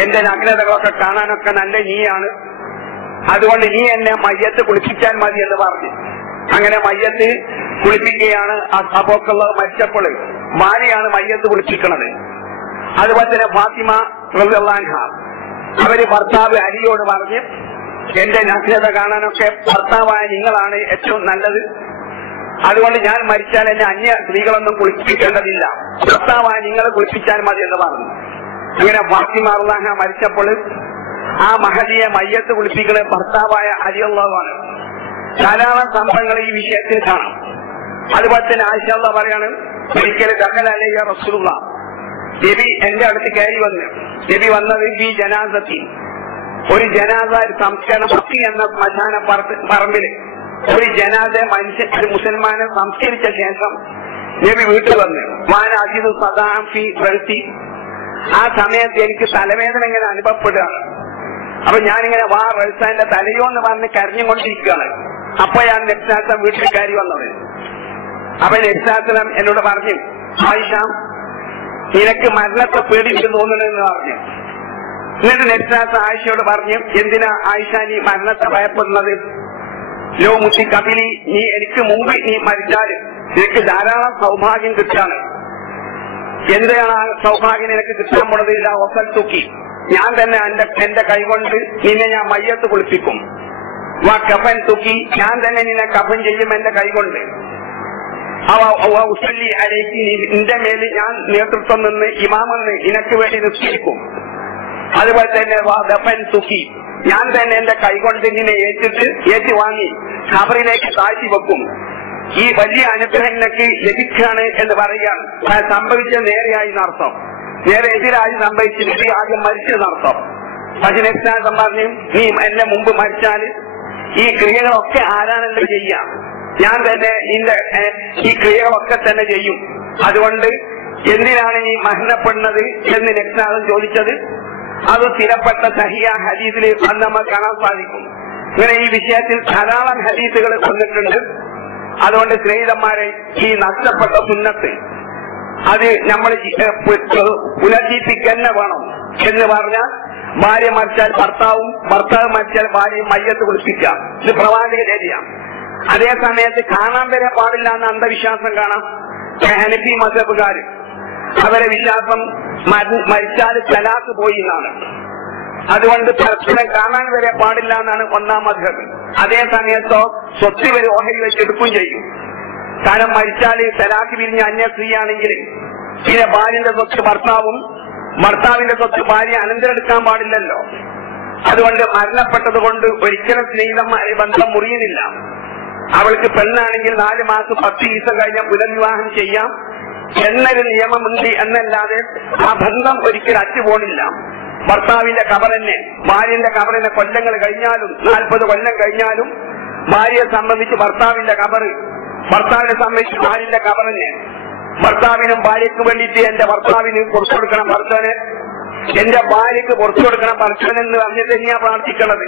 എന്റെ നഗ്നതകളൊക്കെ കാണാനൊക്കെ നല്ല നീയാണ്, അതുകൊണ്ട് നീ എന്നെ മയ്യത്ത് കുളിപ്പിച്ചാൽ മതി എന്ന് പറഞ്ഞു. അങ്ങനെ മയ്യത്ത് കുളിപ്പിക്കുകയാണ്. അബൂബക്കർ മരിച്ചപ്പോൾ ഭാര്യയാണ് മയ്യത്ത് കുളിപ്പിക്കുന്നത്. അതുപോലെ തന്നെ ഫാത്തിമ റളിയല്ലാഹു അൻഹ അവര് ഭർത്താവ് അലിയോട് പറഞ്ഞ്, എന്റെ നഗ്നത കാണാനൊക്കെ ഭർത്താവായ നിങ്ങളാണ് ഏറ്റവും നല്ലത്, അതുകൊണ്ട് ഞാൻ മരിച്ചാൽ എന്നെ അന്യ സ്ത്രീകളൊന്നും കുളിപ്പിക്കേണ്ടതില്ല, ഭർത്താവായ നിങ്ങളെ കുളിപ്പിച്ചാൽ മതി എന്ന് പറഞ്ഞു. അങ്ങനെ ഫാത്തിമ റളിയല്ലാഹു അൻഹ മരിച്ചപ്പോൾ ആ മഹദിയെ മയ്യത്ത് കുളിപ്പിക്കുന്ന ഭർത്താവായ അലി അള്ളാഹുവാണ്. ധാരാളം സംഭവങ്ങൾ ഈ വിഷയത്തിൽ കാണാം. അതുപോലെ തന്നെ ആയിഷ റളിയല്ലാഹു പറയാണ്, ഒരിക്കൽ ദഖല അലയ്യ റസൂലുള്ളാഹ്, നബി എന്റെ അടുത്ത് കയറി വന്നു. നബി വന്നത് ഈ ജനാസത്തി, ഒരു ജനാസ സംസ്കരണ ഭക്തി എന്ന ശ്മശാന പറമ്പില് ഒരു ജനാസ ഒരു മുസൽമാനെ സംസ്കരിച്ച ശേഷം നബി വീട്ടിൽ വന്നു. വാൻ അജിദു സദാം ഫി റഅസി, ആ സമയത്ത് എനിക്ക് തലവേദന ഇങ്ങനെ അനുഭവപ്പെടുകയാണ്. അപ്പൊ ഞാനിങ്ങനെ വാ റസാന്റെ തലയോ എന്ന് പറഞ്ഞ് കരഞ്ഞുകൊണ്ടിരിക്കുകയാണ്. അപ്പോഴാണ് നബിസ്വല്ലല്ലാഹു വീട്ടിൽ കയറി വന്നത്. അപ്പൊ നബിസ്വല്ലല്ലാഹു എന്നോട് പറഞ്ഞു, ആയിഷ നിനക്ക് മരണത്തെ പേടിച്ച് തോന്നുന്നു പറഞ്ഞു. എന്നിട്ട് നബിസ്വല്ലല്ലാഹു ആയിഷയോട് പറഞ്ഞു, എന്തിനാ ആയിഷ നീ മരണത്തെ ഭയപ്പെടുന്നത്? ലോ മുത്തി കബിലി, നീ എനിക്ക് മുമ്പ് നീ മരിച്ചാൽ നിനക്ക് ധാരാളം സൗഭാഗ്യം കിട്ടാണ്. എന്താണ് ആ സൗഭാഗ്യം നിനക്ക് കിട്ടാൻ പോണത്? ഒക്കൽ തൂക്കി ഞാൻ തന്നെ എന്റെ കൈകൊണ്ട് നിന്നെ ഞാൻ മയ്യത്ത് കുളിപ്പിക്കും. വാ കഫൻ തൂക്കി ഞാൻ തന്നെ നിന്നെ കഫൻ ചെയ്യും എന്റെ കൈകൊണ്ട്. ഉസല്ലി അലൈക്ക്, നിന്റെ മേലിൽ ഞാൻ നേതൃത്വം നിന്ന് ഇമാമെന്ന് നിനക്ക് വേണ്ടി നിസ്കരിക്കും. അതുപോലെ തന്നെ വാ ദഫൻ തൂക്കി ഞാൻ തന്നെ എന്റെ കൈകൊണ്ട് നിന്നെ ഏറ്റി വാങ്ങി ഖബറിലേക്ക് താഴ്ത്തി വെക്കും. ഈ വലിയ അനുഗ്രഹം നിനക്ക് ലഭിക്കാണ് എന്ന് പറയുകയാണ്. സംഭവിച്ച നേരെയായി നടത്തും, നേരെ എതിരായി സംഭവിച്ചിട്ട് ആദ്യം മരിച്ചു നടത്തും. ഭജനസ്ഥാനം പറഞ്ഞു, നീ എന്നെ മുമ്പ് മരിച്ചാൽ ഈ ക്രിയകളൊക്കെ ആരാണല്ലോ ചെയ്യാം, ഞാൻ തന്നെ ഈ ക്രിയകളൊക്കെ തന്നെ ചെയ്യും. അതുകൊണ്ട് എന്തിനാണ് നീ മരണപ്പെടുന്നത് എന്ന് നബിസ്വല്ലല്ലാഹു ചോദിച്ചത്. അത് സ്ഥിരപ്പെട്ട സഹിയ ഹദീസിൽ അന്ന് നമ്മൾ കാണാൻ സാധിക്കും. ഇങ്ങനെ ഈ വിഷയത്തിൽ ധാരാളം ഹദീസുകൾ വന്നിട്ടുണ്ട്. അതുകൊണ്ട് സ്നേഹിതന്മാരെ, ഈ നഷ്ടപ്പെട്ട സുന്നത്ത് അത് നമ്മൾ പുനർജീവിപ്പിക്കന്നെ വേണം. എന്ന് പറഞ്ഞാൽ ഭാര്യ മരിച്ചാൽ ഭർത്താവും, ഭർത്താവ് മരിച്ചാൽ ഭാര്യയും മയ്യത്ത് കുളിപ്പിക്കാം. ഇത് പ്രവാചക രീതിയാണ്. അതേ സമയത്ത് കാണാൻ വരെ പാടില്ല എന്ന അന്ധവിശ്വാസം കാണാം. ഹനഫി മദ്ഹബുകാര് അവരെ വിശ്വാസം മരിച്ചാൽ തലാഖ് പോയി എന്നാണ്. അതുകൊണ്ട് പരസ്പരം കാണാൻ വരെ പാടില്ല എന്നാണ് ഒന്നാം മദ്ഹബ്. അതേ സമയത്തോ സ്വത്ത് വരെ ഓഹരി വെച്ചെടുക്കുകയും ചെയ്യും. കാരണം മരിച്ചാൽ തലാഖ് പിരിഞ്ഞ അന്യ സ്ത്രീയാണെങ്കിൽ പിന്നെ ഭാര്യന്റെ സ്വത്ത് ഭർത്താവും, ഭർത്താവിന്റെ സ്വത്ത് ഭാര്യ അനന്തരെടുക്കാൻ പാടില്ലല്ലോ. അതുകൊണ്ട് മരണപ്പെട്ടത് കൊണ്ട് ഒരിക്കലും സ്നേഹിതന്മാരെ ബന്ധം മുറിയുന്നില്ല. അവൾക്ക് പെണ്ണാണെങ്കിൽ 4 മാസം 10 ദിവസം കഴിഞ്ഞ പുനർവിവാഹം ചെയ്യാം എന്നൊരു നിയമമുണ്ട് എന്നല്ലാതെ ആ ബന്ധം ഒരിക്കലും അറ്റുപോണില്ല. ഭർത്താവിന്റെ കബറന്നെ, ഭാര്യന്റെ കബറിന്റെ കൊല്ലങ്ങൾ കഴിഞ്ഞാലും 40 കൊല്ലം കഴിഞ്ഞാലും ഭാര്യയെ സംബന്ധിച്ച് ഭർത്താവിന്റെ കബറ്, ഭർത്താവിനെ സംബന്ധിച്ച് ഭാര്യന്റെ കബറന്നെ. ഭർത്താവിനും ഭാര്യയ്ക്ക് വേണ്ടിയിട്ട് എന്റെ ഭർത്താവിന് പുറത്തു കൊടുക്കണം ഭർത്താവിന്, എന്റെ ഭാര്യക്ക് പുറത്തു കൊടുക്കണം ഭർത്താവിനെന്ന് പറഞ്ഞിട്ട് തന്നെയാണ് പ്രാർത്ഥിക്കുന്നത്.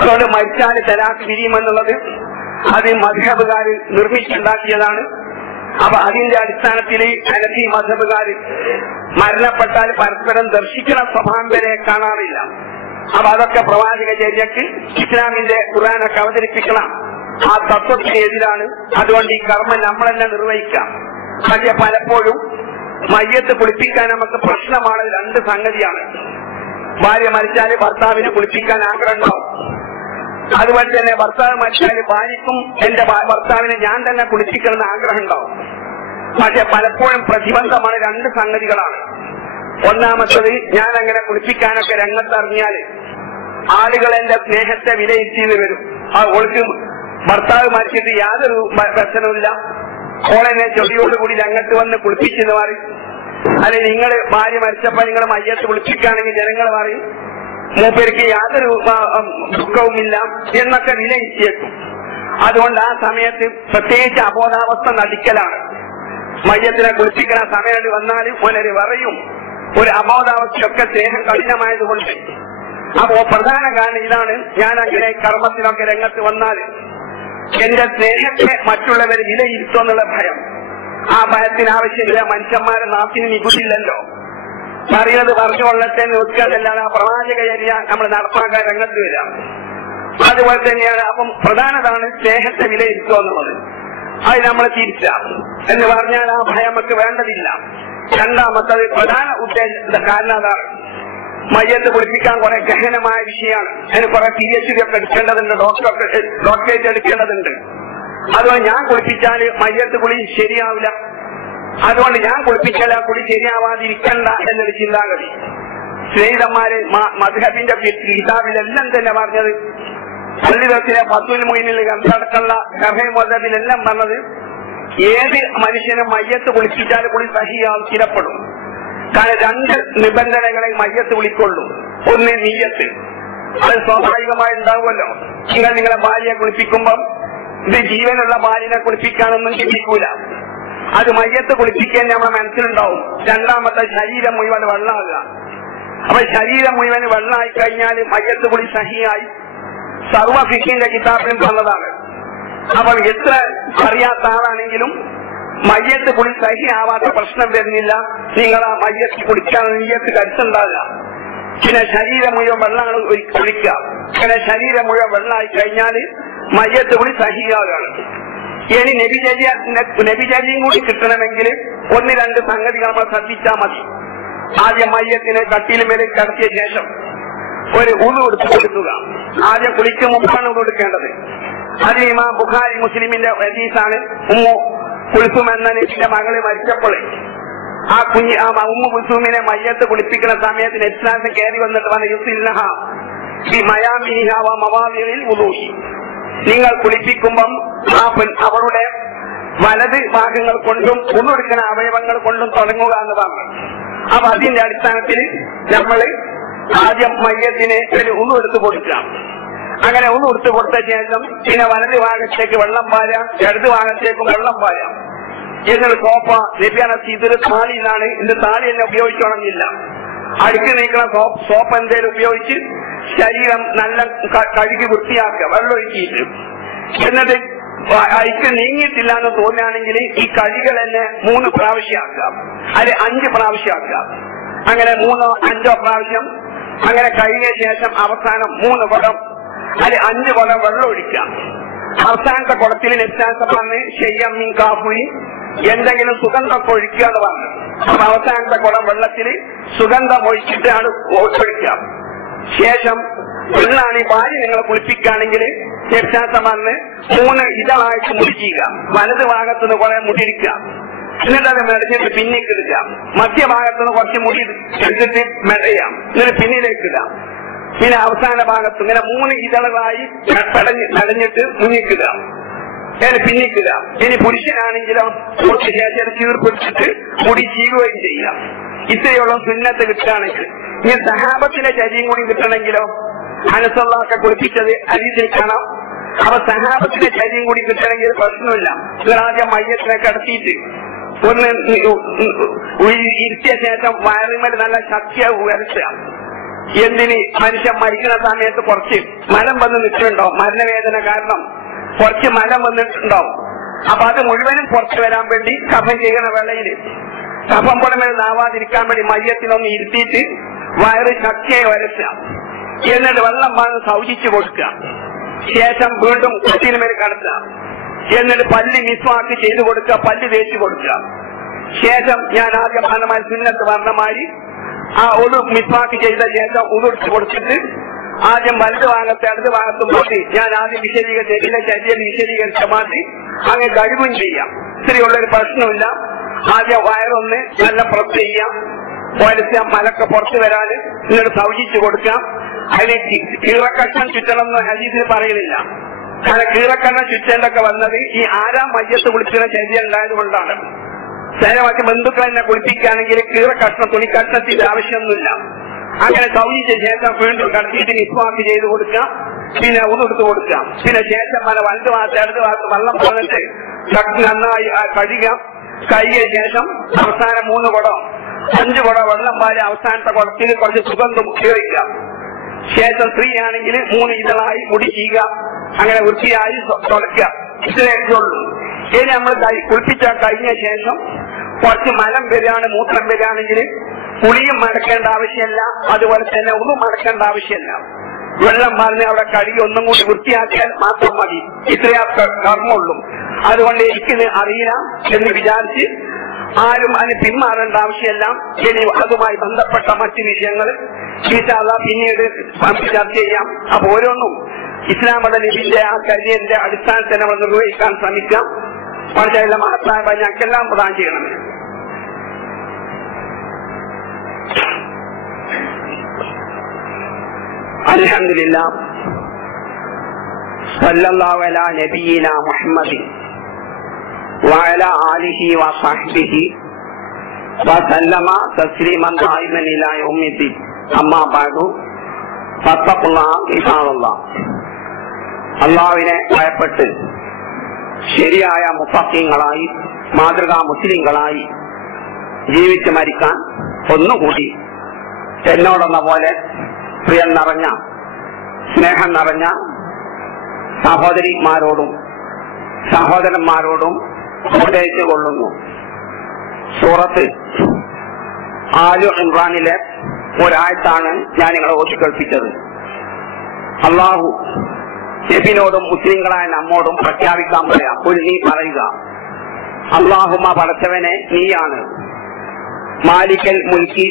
അതുകൊണ്ട് മരിച്ചാൽ തലാഖ് പിരിയുമെന്നുള്ളത് അത് മദ്ഹബുകാര് നിർമ്മിച്ചുണ്ടാക്കിയതാണ്. അപ്പൊ അതിന്റെ അടിസ്ഥാനത്തിൽ ഹനഫി മദ്ഹബുകാര് മരണപ്പെട്ടാൽ പരസ്പരം ദർശിക്കണ സ്വഭാവം വരെ കാണാറില്ല. അപ്പൊ അതൊക്കെ പ്രവാചക ചര്യക്ക് ഇസ്ലാമിന്റെ ഖുർആനൊക്കെ അവതരിപ്പിക്കണം ആ തത്വത്തിന് എതിരാണ്. അതുകൊണ്ട് ഈ കർമ്മം നമ്മളെല്ലാം നിർവഹിക്കാം. പക്ഷെ പലപ്പോഴും മയ്യത്ത് കുളിപ്പിക്കാൻ നമുക്ക് പ്രശ്നമാണ്. 2 സംഗതിയാണ്. ഭാര്യ മരിച്ചാൽ ഭർത്താവിനെ കുളിപ്പിക്കാൻ ആഗ്രഹം ഉണ്ടാവും. അതുപോലെ തന്നെ ഭർത്താവ് മരിച്ചാൽ ഭാര്യക്കും എന്റെ ഭർത്താവിനെ ഞാൻ തന്നെ കുളിപ്പിക്കണമെന്ന് ആഗ്രഹം ഉണ്ടാവും. പക്ഷെ പലപ്പോഴും പ്രതിബന്ധമാണ്. 2 സംഗതികളാണ്. ഒന്നാമത്തത്, ഞാൻ അങ്ങനെ കുളിപ്പിക്കാനൊക്കെ രംഗത്തിറങ്ങിയാല് ആളുകൾ എന്റെ സ്നേഹത്തെ വിലയിരുത്തിയത് വരും. ഓൾക്ക് ഭർത്താവ് മരിച്ചിട്ട് യാതൊരു പ്രശ്നവുമില്ല, ഓളെന്നെ ചൊടിയോടുകൂടി രംഗത്ത് വന്ന് കുളിപ്പിച്ചെന്ന് പറയും. അല്ലെങ്കിൽ നിങ്ങൾ ഭാര്യ മരിച്ചപ്പോ നിങ്ങൾ മയ്യത്ത് കുളിപ്പിക്കുകയാണെങ്കിൽ ജനങ്ങൾ പറയും മൂപ്പർക്ക് യാതൊരു ദുഃഖവുമില്ല എന്നൊക്കെ വിലയിരുത്തിയേക്കും. അതുകൊണ്ട് ആ സമയത്ത് പ്രത്യേകിച്ച് അബോധാവസ്ഥ നടിക്കലാണ്. മയ്യത്തിനെ കുളിപ്പിക്കുന്ന സമയം വന്നാലും ഓനൊരു പറയും, ഒരു അബോധാവസ്ഥയൊക്കെ സ്നേഹം കഠിനമായതുകൊണ്ട്. അപ്പോ പ്രധാന കാരണം ഇതാണ്. ഞാൻ അങ്ങനെ കർമ്മത്തിനൊക്കെ രംഗത്ത് വന്നാൽ എന്റെ സ്നേഹത്തെ മറ്റുള്ളവർ വിലയിരുത്തുമെന്നുള്ള ഭയം. ആ ഭയത്തിന് ആവശ്യമില്ല. മനുഷ്യന്മാരെ നാട്ടിന് നികുതില്ലല്ലോ. പറയുന്നത് പറഞ്ഞുകൊള്ളട്ടെ നിൽക്കാതല്ലാതെ ആ പ്രവാചകചര്യ നമ്മൾ നടപ്പാക്കാൻ രംഗത്ത് വരാം. അതുപോലെ തന്നെയാണ്. അപ്പം പ്രധാനതാണ് സ്നേഹത്തെ വിലയിരുത്തുക എന്നുള്ളത്. അത് നമ്മൾ തിരിച്ചാം എന്ന് പറഞ്ഞാൽ ആ ഭയം നമുക്ക് വേണ്ടതില്ല. രണ്ടാമത്തത് പ്രധാന ഉദ്ദേശ കാരണം അതാണ്. മയ്യത്ത് കുളിപ്പിക്കാൻ കുറെ ഗഹനമായ വിഷയമാണ്. അതിന് കുറെ PhD ഒക്കെ എടുക്കേണ്ടതുണ്ട്, ഡോക്ടറേറ്റ് എടുക്കേണ്ടതുണ്ട്. അതുകൊണ്ട് ഞാൻ കുളിപ്പിച്ചാൽ മയ്യത്ത് കുളി ശരിയാവില്ല. അതുകൊണ്ട് ഞാൻ കുളിപ്പിച്ചാൽ ആ കുളി ശരിയാവാതിരിക്കണ്ട എന്നൊരു ചിന്താഗതി. സ്നേഹിതന്മാര് മദ്ഹബിന്റെ കിതാബിലെല്ലാം തന്നെ പറഞ്ഞത്, പള്ളിതത്തിലെ ഫത്വൽ മുഈനിൽ കണ്ടടക്കമുള്ള മദ്ഹബിലെല്ലാം പറഞ്ഞത്, ഏത് മനുഷ്യനും മയ്യത്ത് കുളിപ്പിച്ചാൽ കുളി സഹിയാവും, സ്ഥിരപ്പെടും. കാരണം രണ്ട് നിബന്ധനകളെ മയ്യത്ത് കുളിക്കൊള്ളൂ. ഒന്ന് നിയ്യത്ത്, അത് സ്വാഭാവികമായി ഉണ്ടാവുമല്ലോ. നിങ്ങളെ ഭാര്യയെ കുളിപ്പിക്കുമ്പം ഇത് ജീവനുള്ള ഭാര്യനെ കുളിപ്പിക്കാനൊന്നും ചിന്തിക്കൂല. അത് മയ്യത്ത് കുളിപ്പിക്കാൻ നമ്മുടെ മനസ്സിലുണ്ടാവും. രണ്ടാമത്തെ ശരീരം മുഴുവൻ വെള്ളമാകുക. അപ്പൊ ശരീരം മുഴുവൻ വെള്ളമായി കഴിഞ്ഞാൽ മയ്യത്ത് കുളി സഹിയായി. സർവ ഫിഖിന്റെ കിതാബിലും പറഞ്ഞതാണ്. അപ്പോൾ എത്ര അറിയാത്ത ആളാണെങ്കിലും മയ്യത്ത് കുളി സഹിയാവാത്ത പ്രശ്നം വരുന്നില്ല. നിങ്ങൾ ആ മയ്യത്ത് കുളിക്കാൻ നീയത്ത് കരുത്തുണ്ടാവില്ല. പിന്നെ ശരീരം മുഴുവൻ വെള്ളമാണ് കുളിക്കുക. അങ്ങനെ ശരീരം മുഴുവൻ വെള്ളമായി കഴിഞ്ഞാൽ മയ്യത്ത് കുളി സഹിയാകാണ്. ഇനി നബിചര്യയും കൂടി കിട്ടണമെങ്കിൽ ഒന്ന് രണ്ട് സംഗതികൾ നമ്മൾ ശ്രദ്ധിച്ചാൽ മതി. ആദ്യം മയ്യത്തിനെ കട്ടിയിൽ മേലെ കിടത്തിയ ശേഷം ഒരു ഉളു എടുത്ത് കൊടുക്കുക. ആദ്യം കുളിക്ക് മുമ്പാണ് ഉളു എടുക്കേണ്ടത്. അത് ഇമാം ബുഖാരി മുസ്ലിമിന്റെ ഹദീസാണ്. ഉമ്മു കുൽസും എന്ന നബിയുടെ മകള് മരിച്ചപ്പോൾ ആ ഉമ്മു കുൽസുമിനെ മയ്യത്ത് കുളിപ്പിക്കുന്ന സമയത്ത് നെസ്ലാസ് കയറി വന്നിട്ട് നിങ്ങൾ കുളിപ്പിക്കുമ്പം അവളുടെ വലത് ഭാഗങ്ങൾ കൊണ്ടും ഉള്ളൊടുക്കുന്ന അവയവങ്ങൾ കൊണ്ടും തുടങ്ങുക എന്ന് പറഞ്ഞു. അപ്പൊ അതിന്റെ അടിസ്ഥാനത്തിൽ നമ്മൾ ആദ്യം മയ്യത്തിന് ഒരു ഉള്ളെടുത്ത് കൊടുക്കാം. അങ്ങനെ ഉള്ളെടുത്ത് കൊടുത്ത ശേഷം പിന്നെ വലത് ഭാഗത്തേക്ക് വെള്ളം പാരാം, ഇടത് ഭാഗത്തേക്കും വെള്ളം പാരാം. എന്നൊരു സോപ്പ ലഭ്യാണ്. ഇതൊരു താളിയിലാണ്. ഇത് താളി തന്നെ ഉപയോഗിക്കണമെന്നില്ല. അടുക്കി നീക്കുന്ന സോപ്പ് എന്തേലും ഉപയോഗിച്ച് ശരീരം നല്ല കഴുകി വൃത്തിയാക്കുക, വെള്ളമൊഴുക്കിയിട്ട്. എന്നിട്ട് അയക്ക് നീങ്ങിയിട്ടില്ല എന്ന് തോന്നുകയാണെങ്കിൽ ഈ കഴുകൽ തന്നെ 3 പ്രാവശ്യമാക്കാം, അത് 5 പ്രാവശ്യമാക്കാം. അങ്ങനെ 3 or 5 പ്രാവശ്യം അങ്ങനെ കഴുകിയ ശേഷം അവസാനം 3 കുടം അത് 5 കുടം വെള്ളം ഒഴിക്കാം. അവസാനത്തെ കുടത്തിൽ വ്യത്യാസം പറഞ്ഞ് ചെയ്യാം മീൻ കാപ്പുഴി എന്തെങ്കിലും സുഗന്ധമൊക്കെ ഒഴിക്കുക എന്ന് പറഞ്ഞു. അപ്പൊ അവസാനത്തെ കുടം വെള്ളത്തിൽ സുഗന്ധം ഒഴിച്ചിട്ടാണ് ഒഴിക്കാം. ശേഷം വെള്ളാണ് ഈ ഭാര്യ നിങ്ങളെ കുളിപ്പിക്കുകയാണെങ്കിൽ വ്യത്യാസം പറഞ്ഞ് 3 ഇതളായിട്ട് മുടിക്കുക. വലത് ഭാഗത്തുനിന്ന് കുറെ മുടിയിരിക്കുക. എന്നിട്ട് അത് മെടഞ്ഞിട്ട് പിന്നിക്കിടുക. മധ്യഭാഗത്തുനിന്ന് കുറച്ച് മുടി എടുത്തിട്ട് മെടയാം. എന്നിട്ട് പിന്നിലേക്ക് ഇടാം. പിന്നെ അവസാന ഭാഗത്ത് ഇങ്ങനെ 3 ഇതളായി മെടഞ്ഞിട്ട് മുന്നിക്കുക, പിന്നിക്കുക. ഇനി പുരുഷനാണെങ്കിലോ കുറച്ച് ശേഷം ചീർപ്പിടിച്ചിട്ട് മുടി ചീവുകയും ചെയ്യാം. ഇത്രയുള്ള സുന്നത്ത് കിട്ടുകയാണെങ്കിൽ. ഇനി സഹാബത്തിന്റെ ചര്യം കൂടി കിട്ടണമെങ്കിലോ അനസൊള്ളൊക്കെ കുളിപ്പിച്ചത് ഹദീസിൽ കാണാം. അപ്പൊ സഹാബത്തിന്റെ ചര്യം കൂടി കിട്ടണമെങ്കിൽ പ്രശ്നമില്ല. ആദ്യം മയ്യത്തിനെ കടത്തിയിട്ട് ഒന്ന് ഇരുത്തിയ ശേഷം വയറിന്മേൽ നല്ല ശക്തിയായി ഉയർത്തുക. എന്തിന്? മനുഷ്യൻ മരിക്കുന്ന സമയത്ത് കുറച്ച് മലം വന്ന് നിൽക്കുന്നുണ്ടാവും. മരണവേദന കാരണം കുറച്ച് മലം വന്നിട്ടുണ്ടാവും. അപ്പൊ അത് മുഴുവനും പുറത്തു വരാൻ വേണ്ടി കഫം ചെയ്യുന്ന വേളയില് കഫം പുറമേ നാവാതിരിക്കാൻ വേണ്ടി മയ്യത്തിനൊന്ന് ഇരുത്തിയിട്ട് വയറ് ശക്തിയായി വരച്ചുക. എന്നിട്ട് വെള്ളം വന്ന് സൗചിച്ചു കൊടുക്കുക. ശേഷം വീണ്ടും കട്ടിനുമേൽ കടത്തുക. എന്നിട്ട് പല്ല് മിസ്വാക്ക് ചെയ്തു കൊടുക്കുക, പല്ല് തേച്ചു കൊടുക്കുക. ശേഷം ഞാൻ ആദ്യം ഫലമായി സുന്നത്ത് പറഞ്ഞമാതിരി ആ ഒരു മിസ്വാക്ക് ചെയ്ത ശേഷം ഉടുത്ത് കൊടുത്തിട്ട് ആദ്യം വലത് ഭാഗത്തെ അടുത്ത ഭാഗത്തും മാറ്റി ഞാൻ ആദ്യം വിശദീകരിച്ച ശരീരം വിശദീകരിച്ച മാറ്റി അങ്ങനെ കഴിവും ചെയ്യാം. ഇത്രയുള്ളൊരു പ്രശ്നമില്ല. ആദ്യം വയറൊന്ന് നല്ല പ്രസ് ചെയ്യാം, വലച്ച മലക്കെ പുറത്തു വരാന് എന്നിട്ട് സൗചിച്ചു കൊടുക്കാം. അതിന് കീറക്കഷ്ണം ചുറ്റണമെന്ന് ഹദീസിൽ പറയലില്ല. കാരണം കീറക്കണ്ണം ചുറ്റേണ്ടൊക്കെ വന്നത് ഈ 6ാം മയ്യത്ത് കുളിക്കുന്ന ശരീരം ഉണ്ടായത് കൊണ്ടാണ്. ചില മറ്റ് ബന്ധുക്കൾ തന്നെ കുളിപ്പിക്കുകയാണെങ്കിൽ കീറക്കഷ്ണം തുണിക്കഷ്ണത്തിന്റെ ആവശ്യമൊന്നുമില്ല. അങ്ങനെ സൗചിച്ച ശേഷം വീണ്ടും കടത്തിയിട്ട് നിസ്വാക്ക് ചെയ്ത് കൊടുക്കാം. പിന്നെ ഉടുത്ത് കൊടുക്കാം. പിന്നെ ശേഷം പല വലത് ഭാഗത്ത് അടുത്ത ഭാഗത്ത് വെള്ളം പറഞ്ഞിട്ട് നന്നായി കഴുകാം. കഴുകിയ ശേഷം അവസാനം 3 കുടം 5 കുടം വെള്ളം പാല് അവസാനത്തെ കുടത്തിൽ കുറച്ച് സുഗന്ധം ഉപയോഗിക്കാം. ശേഷം സ്ത്രീ ആണെങ്കിൽ 3 ഇതളായി മുടി ചെയ്യുക. അങ്ങനെ വൃത്തിയായി തുടക്കുക. ഇത്രയൊക്കെ ഉള്ളൂ. ഇനി നമ്മൾ കുളിപ്പിച്ചാൽ കഴിഞ്ഞ ശേഷം കുറച്ച് മലം വരികയാണ്, മൂത്രം വരികയാണെങ്കിൽ കുളിയും മടക്കേണ്ട ആവശ്യമില്ല, അതുപോലെ തന്നെ ഒന്നും മടക്കേണ്ട ആവശ്യമില്ല. വെള്ളം പറഞ്ഞ് അവിടെ കഴുകി ഒന്നും കൂടി വൃത്തിയാക്കിയാൽ മാത്രം മതി. ഇത്രയാ കർമ്മമുള്ളൂ. അതുകൊണ്ട് എനിക്കിത് അറിയില്ല എന്ന് വിചാരിച്ച് ആരും അതിന് പിന്മാറേണ്ട ആവശ്യമില്ല. ഇനി അതുമായി ബന്ധപ്പെട്ട മറ്റു വിഷയങ്ങൾ ഇൻഷാല്ലാ പിന്നീട് ചർച്ച ചെയ്യാം. അപ്പൊ ഓരോന്നും ഇസ്ലാം മത നബിയുടെ ആ കരിയറിന്റെ അടിസ്ഥാനത്തിൽ നമ്മൾ നിർവഹിക്കാൻ ശ്രമിക്കാം. പറഞ്ഞ മഹത്തായ ഞങ്ങൾക്കെല്ലാം പ്രദാനം ചെയ്യണമേ. അൽഹംദുലില്ലാഹ് സല്ലല്ലാഹു അലാ നബിയിനാ മുഹമ്മദിൻ വഅലാ ആലിഹി വസഹ്ബിഹി വസല്ലമ തസ്ലീമൻ ദായിമൻ ഇലാ യൗമിദ്ദീൻ. അമ്മാ ബഅദു ഫത്തഖുല്ലാഹ ഇൻഷാഅല്ലാഹ്. അല്ലാഹുവിനെ ഭയപ്പെട്ട് ശരിയായ മുത്തഖീങ്ങളായി മാതൃകാ മുസ്ലിങ്ങളായി ജീവിച്ച് മരിക്കാൻ ഒന്നുകൂടി എന്നോടെന്ന പോലെ പ്രിയം നിറഞ്ഞ സ്നേഹം നിറഞ്ഞ സഹോദരിമാരോടും സഹോദരന്മാരോടും ഉപദേശിച്ചു കൊള്ളുന്നു. സൂറത്ത് ആലു ഇമ്രാനിലെ ഒരായത്താണ് ഞാൻ നിങ്ങളെ ഓതിക്കേൾപ്പിച്ചത്. അള്ളാഹു നബിയോടും മുസ്ലിങ്ങളായ നമ്മോടും പ്രഖ്യാപിക്കാൻ പറയാം. നീ പറയുക, അല്ലാഹുമ്മ പടച്ചവനെ നീയാണ്, മാലിക്കൽ മുൽക്കി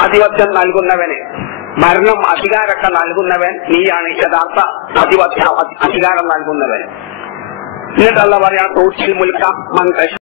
ആധിപത്യം നൽകുന്നവന്, മരണം അധികാരമൊക്കെ നൽകുന്നവൻ നീയാണ്, യഥാർത്ഥ അധികാരം നൽകുന്നവൻ. എന്നിട്ടല്ല പറയാം തൗഫീൽ മുൽക്ക മൻ